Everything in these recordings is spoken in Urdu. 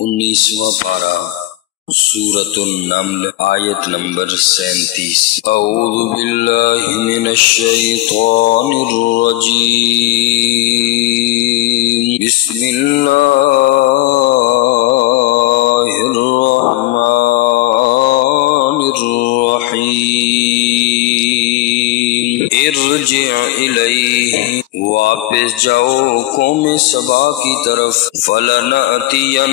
19واں پارہ سورۃ النمل آیت نمبر 37۔ اعوذ باللہ من الشیطان الرجیم، بسم اللہ الرحمن الرحیم۔ ارجع الیہ، واپس جاؤ قوم سبا کی طرف، فَلَنَأْتِيَنَّهُمْ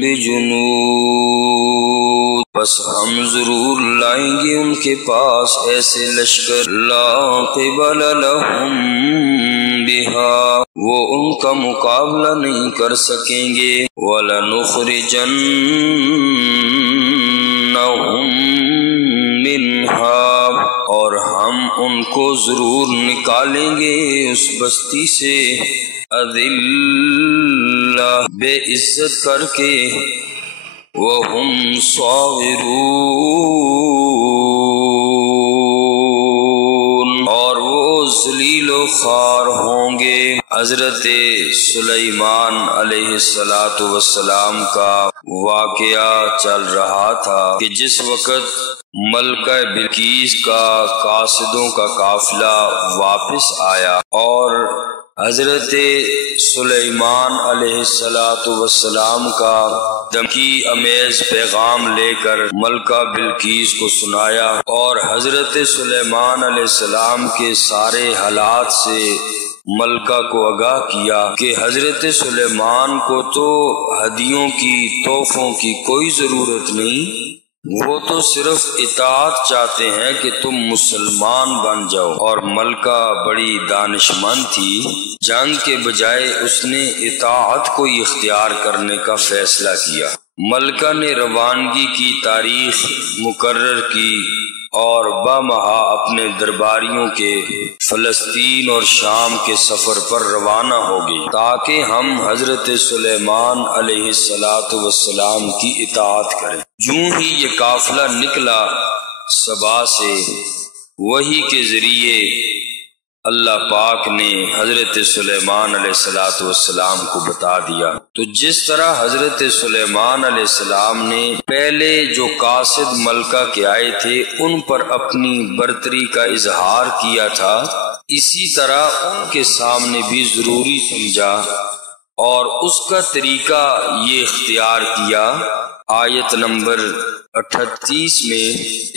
بِجُنُودٍ، بس ہم ضرور لائیں گے ان کے پاس ایسے لشکر، لا قبل لهم بها، وہ ان کا مقابلہ نہیں کر سکیں گے، وَلَنُخْرِجَنَّهُمْ مِنْهَا، اور ہم ان کو ضرور نکالیں گے اس بستی سے، اذلہ، بے عزت کر کے، وہم صاغرون، اور وہ ذلیل و خوار ہوں گے۔ حضرت سلیمان علیہ السلام کا واقعہ چل رہا تھا کہ جس وقت ملکہ بلقیس کا قاصدوں کا قافلہ واپس آیا اور حضرت سلیمان علیہ السلام کا دھمکی امیز پیغام لے کر ملکہ بلقیس کو سنایا، اور حضرت سلیمان علیہ السلام کے سارے حالات سے ملکہ کو آگاہ کیا کہ حضرت سلیمان کو تو ہدیوں کی، تحفوں کی کوئی ضرورت نہیں، وہ تو صرف اطاعت چاہتے ہیں کہ تم مسلمان بن جاؤ۔ اور ملکہ بڑی دانش مند تھی، جنگ کے بجائے اس نے اطاعت کو اختیار کرنے کا فیصلہ کیا۔ ملکہ نے روانگی کی تاریخ مقرر کی اور بامہا اپنے درباریوں کے فلسطین اور شام کے سفر پر روانہ ہو گئی تاکہ ہم حضرت سلیمان علیہ السلام کی اطاعت کریں۔ جوں ہی یہ قافلہ نکلا سبا سے، وحی کے ذریعے اللہ پاک نے حضرت سلیمان علیہ السلام کو بتا دیا۔ تو جس طرح حضرت سلیمان علیہ السلام نے پہلے جو قاصد ملکہ کے آئے تھے ان پر اپنی برتری کا اظہار کیا تھا، اسی طرح ان کے سامنے بھی ضروری سمجھا اور اس کا طریقہ یہ اختیار کیا۔ آیت نمبر 38 میں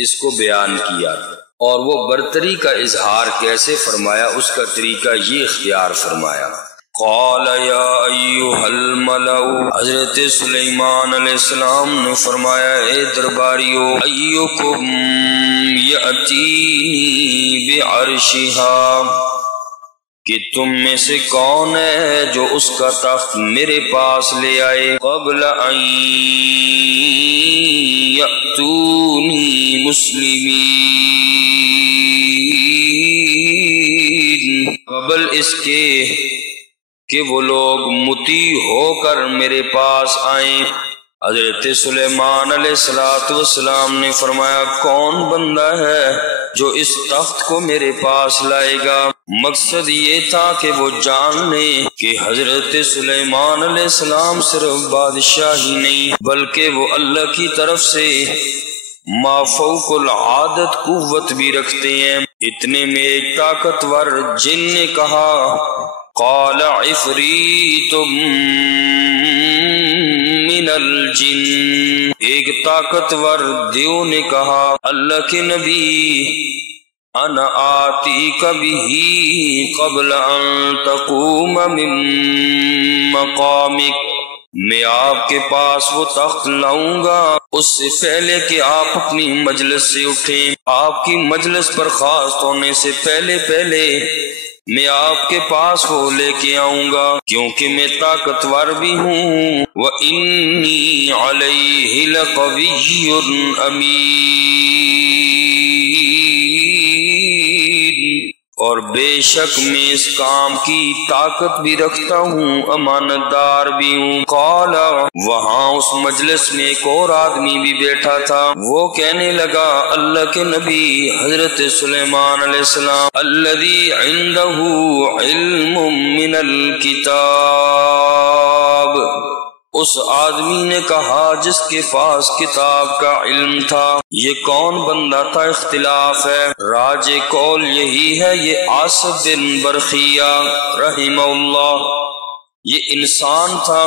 اس کو بیان کیا، اور وہ برتری کا اظہار کیسے فرمایا، اس کا طریقہ یہ اختیار فرمایا۔ قال یا ایھا الملأ، حضرت سلیمان علیہ السلام نے فرمایا اے درباریو، ایکم یأتی بعرشہا، کہ تم میں سے کون ہے جو اس کا تخت میرے پاس لے آئے، قبل ان یأتونی مسلمین، قبل اس کے کہ وہ لوگ مطیع ہو کر میرے پاس آئیں۔ حضرت سلیمان علیہ السلام نے فرمایا کون بندہ ہے جو اس تخت کو میرے پاس لائے گا؟ مقصد یہ تھا کہ وہ جان لیں کہ حضرت سلیمان علیہ السلام صرف بادشاہ ہی نہیں بلکہ وہ اللہ کی طرف سے ما فوق العادت قوت بھی رکھتے ہیں۔ اتنے میں ایک طاقتور جن نے کہا، قال عفریت من الجن، ایک طاقتور دیو نے کہا اللہ کے نبی، انا آتیک بہ قبل ان تقوم من مقامک، میں آپ کے پاس وہ تخت لاؤں گا اس سے پہلے کہ آپ اپنی مجلس سے اٹھیں، آپ کی مجلس برخاست ہونے سے پہلے میں آپ کے پاس وہ لے کے آؤں گا، کیونکہ میں طاقتور بھی ہوں، وَإِنِّي عَلَيْهِ لَقَوِيٌّ أَمِينٌ، اور بے شک میں اس کام کی طاقت بھی رکھتا ہوں، امانت دار بھی ہوں۔ قال، وہاں اس مجلس میں ایک اور آدمی بھی بیٹھا تھا، وہ کہنے لگا اللہ کے نبی حضرت سلیمان علیہ السلام، الذی عنده علم من الکتاب، اس آدمی نے کہا جس کے پاس کتاب کا علم تھا، یہ کون بندہ تھا؟ اختلاف ہے، راج قول یہی ہے، یہ عاصف بن برخیہ رحمہ اللہ، یہ انسان تھا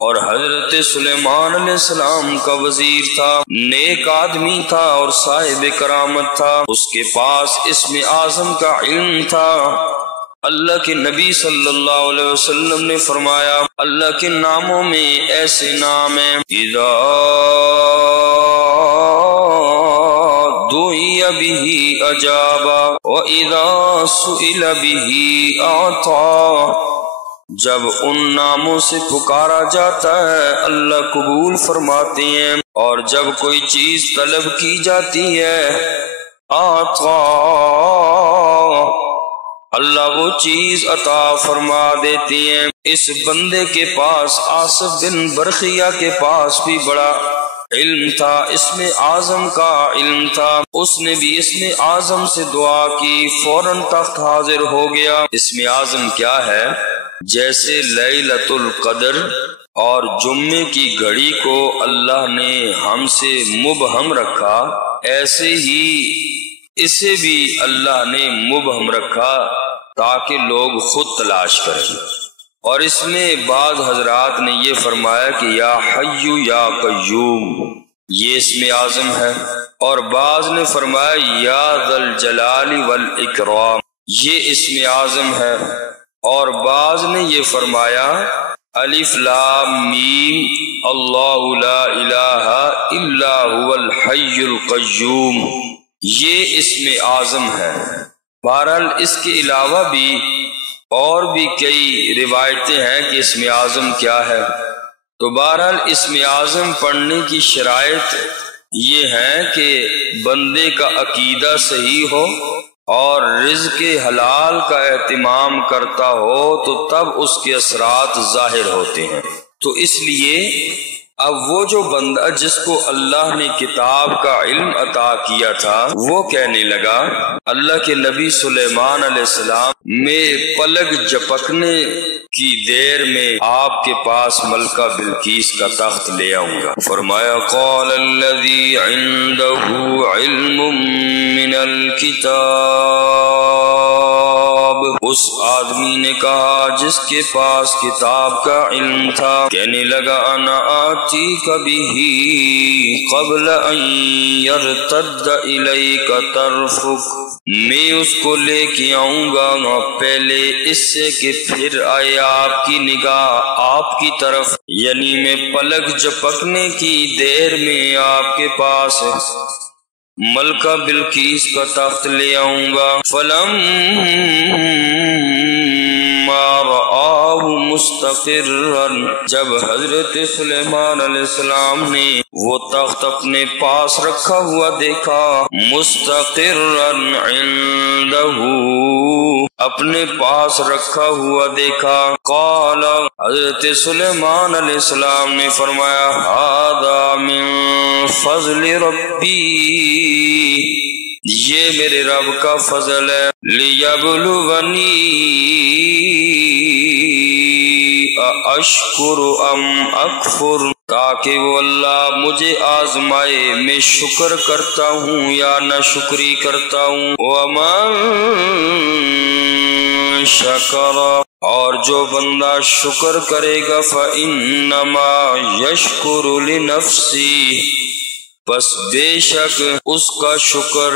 اور حضرت سلیمان علیہ السلام کا وزیر تھا، نیک آدمی تھا اور صاحب کرامت تھا، اس کے پاس اسم اعظم کا علم تھا۔ اللہ کے نبی صلی اللہ علیہ وسلم نے فرمایا اللہ کے ناموں میں ایسے نام ہیں اذا دعی بہ اجاب واذا سئل بہ اعطا، جب ان ناموں سے پکارا جاتا ہے اللہ قبول فرماتے ہیں، اور جب کوئی چیز طلب کی جاتی ہے اعطا، اللہ وہ چیز عطا فرما دیتے ہیں۔ اس بندے کے پاس عاصف بن برخیہ کے پاس بھی بڑا علم تھا، اسم اعظم کا علم تھا، اس نے بھی اسم اعظم سے دعا کی، فوراً تخت حاضر ہو گیا۔ اسم اعظم کیا ہے؟ جیسے لیلۃ القدر اور جمعے کی گھڑی کو اللہ نے ہم سے مبہم رکھا، ایسے ہی اسے بھی اللہ نے مبہم رکھا تاکہ لوگ خود تلاش کریں۔ اور اس میں بعض حضرات نے یہ فرمایا کہ یا حی یا قیوم، یہ اسم اعظم ہے، اور بعض نے فرمایا یا ذا الجلال والاکرام، یہ اسم اعظم ہے، اور بعض نے یہ فرمایا الف لام میم اللہ لا الہ الا هو الحی القیوم، یہ اسم اعظم ہے۔ بہرحال اس کے علاوہ بھی اور بھی کئی روایتیں ہیں کہ اسم اعظم کیا ہے، تو بہرحال اسم اعظم پڑھنے کی شرائط یہ ہے کہ بندے کا عقیدہ صحیح ہو اور رزق حلال کا اہتمام کرتا ہو تو تب اس کے اثرات ظاہر ہوتے ہیں۔ تو اس لیے اب وہ جو بندہ جس کو اللہ نے کتاب کا علم عطا کیا تھا وہ کہنے لگا اللہ کے نبی سلیمان علیہ السلام میں پلک جھپکنے کی دیر میں آپ کے پاس ملکہ بلقیس کا تخت لے آؤں گا۔ فرمایا قال الذی عنده علم من الکتاب، اس آدمی نے کہا جس کے پاس کتاب کا علم تھا، کہنے لگا انا آتیک بہ قبل ان یرتد الیک طرفک، میں اس کو لے کے آؤں گا پہلے اس سے کہ پھر آئے آپ کی نگاہ آپ کی طرف، یعنی میں پلک جھپکنے کی دیر میں آپ کے پاس ملکہ بلقیس کا تخت لے آؤں گا۔ فلما رآہ مستقرا، جب حضرت سلیمان علیہ السلام نے وہ تخت اپنے پاس رکھا ہوا دیکھا، مستقرا عنده، اپنے پاس رکھا ہوا دیکھا، قال، حضرت سلیمان علیہ السلام نے فرمایا ھذا من فضل ربی، یہ میرے رب کا فضل ہے، لیبلونی اشکر ام اکفر، تاکہ وہ اللہ مجھے آزمائے میں شکر کرتا ہوں یا نہ شکری کرتا ہوں۔ ومن شکر، اور جو بندہ شکر کرے گا فإنما یشکر لنفسی، بس بے شک اس کا شکر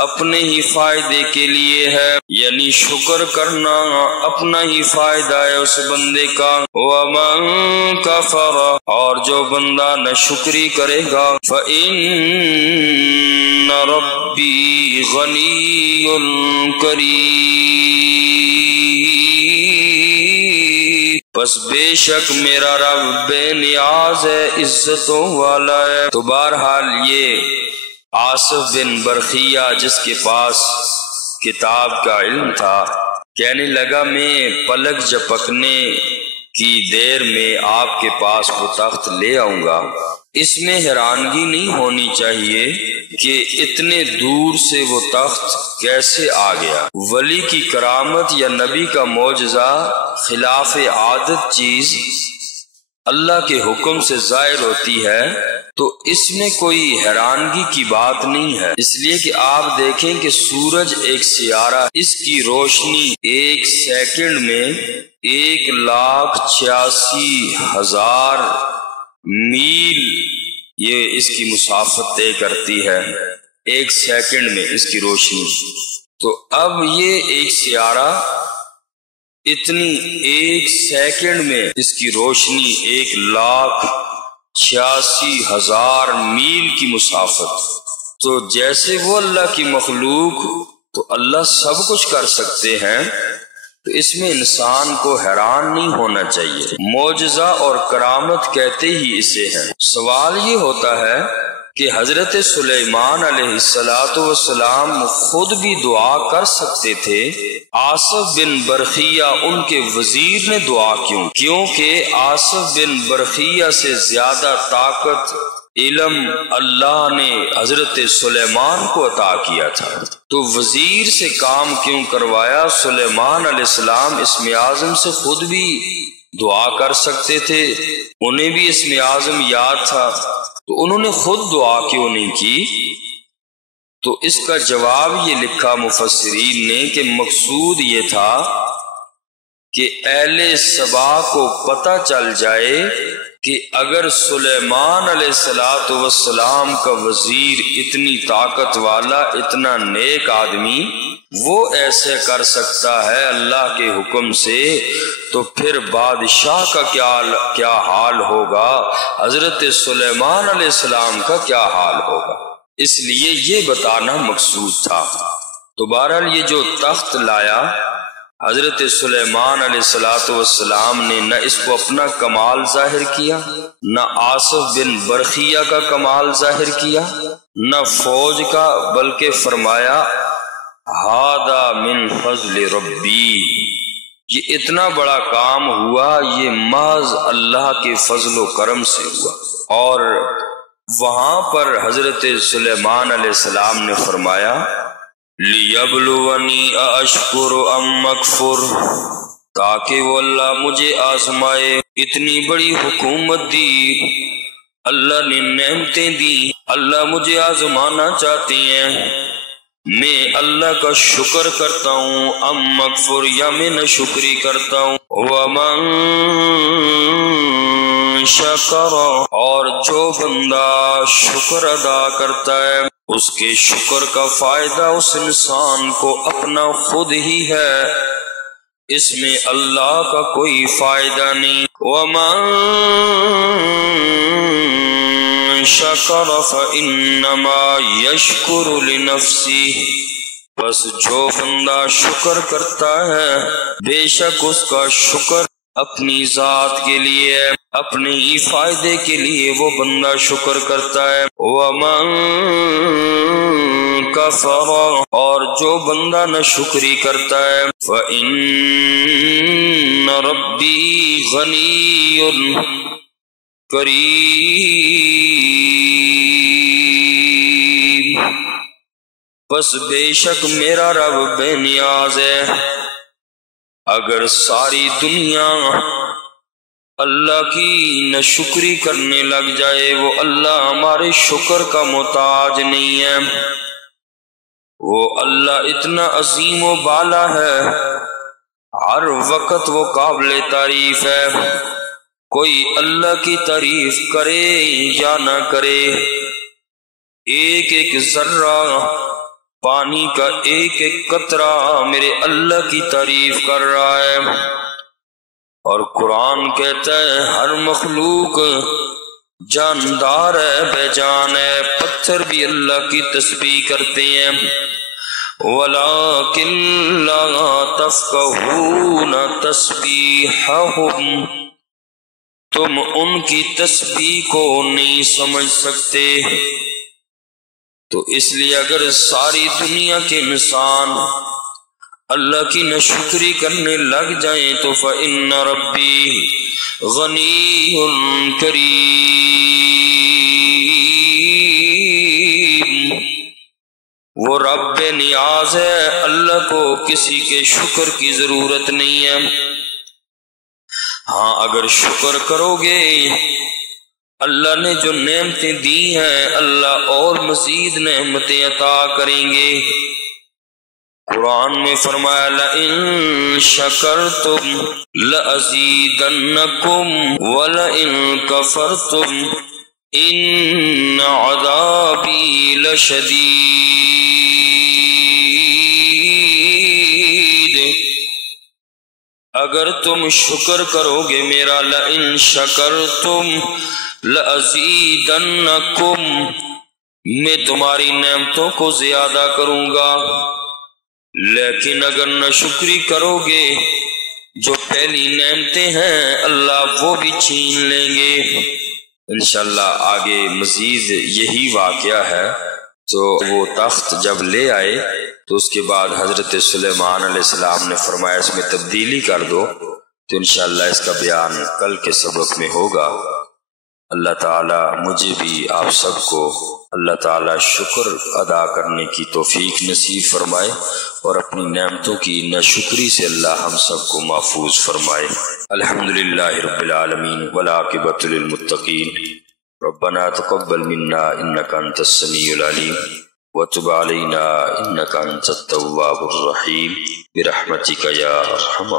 اپنے ہی فائدے کے لیے ہے، یعنی شکر کرنا اپنا ہی فائدہ ہے اس بندے کا۔ ومن کفر، اور جو بندہ نہ شکری کرے گا فإن ربی غنی کریم، بس بے شک میرا رب بے نیاز ہے، عزتوں والا ہے۔ تو بہرحال یہ عاصف بن برخیہ جس کے پاس کتاب کا علم تھا کہنے لگا میں پلک جھپکنے کی دیر میں آپ کے پاس وہ تخت لے آؤں گا۔ اس میں حیرانگی نہیں ہونی چاہیے کہ اتنے دور سے وہ تخت کیسے آ گیا۔ ولی کی کرامت یا نبی کا معجزہ خلاف عادت چیز اللہ کے حکم سے ظاہر ہوتی ہے تو اس میں کوئی حیرانگی کی بات نہیں ہے، اس لیے کہ آپ دیکھیں کہ سورج ایک سیارہ، اس کی روشنی ایک سیکنڈ میں 1,86,000 میل یہ اس کی مسافت طے کرتی ہے، ایک سیکنڈ میں اس کی روشنی۔ تو اب یہ ایک سیارہ اتنی ایک سیکنڈ میں اس کی روشنی 1,86,000 میل کی مسافت، تو جیسے وہ اللہ کی مخلوق تو اللہ سب کچھ کر سکتے ہیں، تو اس میں انسان کو حیران نہیں ہونا چاہیے۔ معجزہ اور کرامت کہتے ہی اسے ہیں۔ سوال یہ ہوتا ہے کہ حضرت سلیمان علیہ السلام خود بھی دعا کر سکتے تھے، آصف بن برخیہ ان کے وزیر نے دعا کیوں؟ کیونکہ آصف بن برخیہ سے زیادہ طاقت، علم اللہ نے حضرت سلیمان کو عطا کیا تھا، تو وزیر سے کام کیوں کروایا؟ سلیمان علیہ السلام اسم اعظم سے خود بھی دعا کر سکتے تھے، انہیں بھی اسم اعظم یاد تھا، تو انہوں نے خود دعا کیوں نہیں کی؟ تو اس کا جواب یہ لکھا مفسرین نے کہ مقصود یہ تھا کہ اہل سبا کو پتہ چل جائے کہ اگر سلیمان علیہ السلام کا وزیر اتنی طاقت والا، اتنا نیک آدمی، وہ ایسے کر سکتا ہے اللہ کے حکم سے، تو پھر بادشاہ کا کیا حال ہوگا، حضرت سلیمان علیہ السلام کا کیا حال ہوگا؟ اس لیے یہ بتانا مقصود تھا۔ تو بہرحال یہ جو تخت لایا حضرت سلیمان علیہ السلام نے، نہ اس کو اپنا کمال ظاہر کیا، نہ آصف بن برخیہ کا کمال ظاہر کیا، نہ فوج کا، بلکہ فرمایا ہذا من فضل ربی، یہ اتنا بڑا کام ہوا یہ محض اللہ کے فضل و کرم سے ہوا۔ اور وہاں پر حضرت سلیمان علیہ السلام نے فرمایا لِيَبْلُوَنِي أَأَشْكُرُ أَمْ أَكْفُرُ، تاکہ وہ اللہ مجھے آزمائے۔ اتنی بڑی حکومت دی، اللہ نے نعمتیں دی، اللہ مجھے آزمانا چاہتے ہیں، میں اللہ کا شکر کرتا ہوں، ام اکفر، یا میں نہ شکری کرتا ہوں۔ وَمَن شَكَرَ، اور جو بندہ شکر ادا کرتا ہے اس کے شکر کا فائدہ اس انسان کو اپنا خود ہی ہے، اس میں اللہ کا کوئی فائدہ نہیں۔ وَمَن شَكَرَ فَإِنَّمَا يَشْكُرُ لِنَفْسِهِ، بس جو بندہ شکر کرتا ہے بے شک اس کا شکر اپنی ذات کے لیے، اپنے ہی فائدے کے لیے وہ بندہ شکر کرتا ہے۔ وَمَن كَفَرَ، اور جو بندہ نہ شکری کرتا ہے، فَإِنَّ رَبِّي غَنِيٌّ کریم، بس بے شک میرا رب بے نیاز ہے۔ اگر ساری دنیا اللہ کی نہ شکری کرنے لگ جائے، وہ اللہ ہمارے شکر کا محتاج نہیں ہے، وہ اللہ اتنا عظیم و بالا ہے، ہر وقت وہ قابل تعریف ہے، کوئی اللہ کی تعریف کرے یا نہ کرے، ایک ایک ذرہ پانی کا ایک ایک قطرہ میرے اللہ کی تعریف کر رہا ہے۔ اور قرآن کہتا ہے ہر مخلوق جاندار ہے، بے جان ہے، پتھر بھی اللہ کی تسبیح کرتے ہیں۔ وَلَٰكِن لَّا تَفْقَهُونَ تَسْبِيحَهُمْ، تم ان کی تسبیح کو نہیں سمجھ سکتے۔ تو اس لیے اگر ساری دنیا کے انسان اللہ کی ناشکری کرنے لگ جائیں تو فَإِنَّ رَبِّي غَنِيٌّ کریم، وہ رب نیاز ہے، اللہ کو کسی کے شکر کی ضرورت نہیں ہے۔ ہاں اگر شکر کرو گے اللہ نے جو نعمتیں دی ہیں اللہ اور مزید نعمتیں عطا کریں گے۔ قرآن میں فرمایا لئن شکرتم لأزیدنکم ولئن کفرتم ان عذابی لشدید۔ اگر تم شکر کرو گے میرا، لئن شکرتم لأزیدنکم، میں تمہاری نعمتوں کو زیادہ کروں گا، لیکن اگر ناشکری کرو گے جو پہلی نعمتیں ہیں اللہ وہ بھی چھین لیں گے۔ انشاءاللہ آگے مزید یہی واقعہ ہے۔ تو وہ تخت جب لے آئے تو اس کے بعد حضرت سلیمان علیہ السلام نے فرمایا اس میں تبدیلی کر دو، تو انشاءاللہ اس کا بیان کل کے سبق میں ہوگا۔ اللہ تعالی مجھے بھی آپ سب کو اللہ تعالی شکر ادا کرنے کی توفیق نصیب فرمائے اور اپنی نعمتوں کی ناشکری سے اللہ ہم سب کو محفوظ فرمائے۔ الحمدللہ رب العالمین والعاقبۃ للمتقین۔ ربنا تقبل منا انک انت السمیع العلیم وتب علینا انک انت التواب الرحیم برحمتک یا ارحم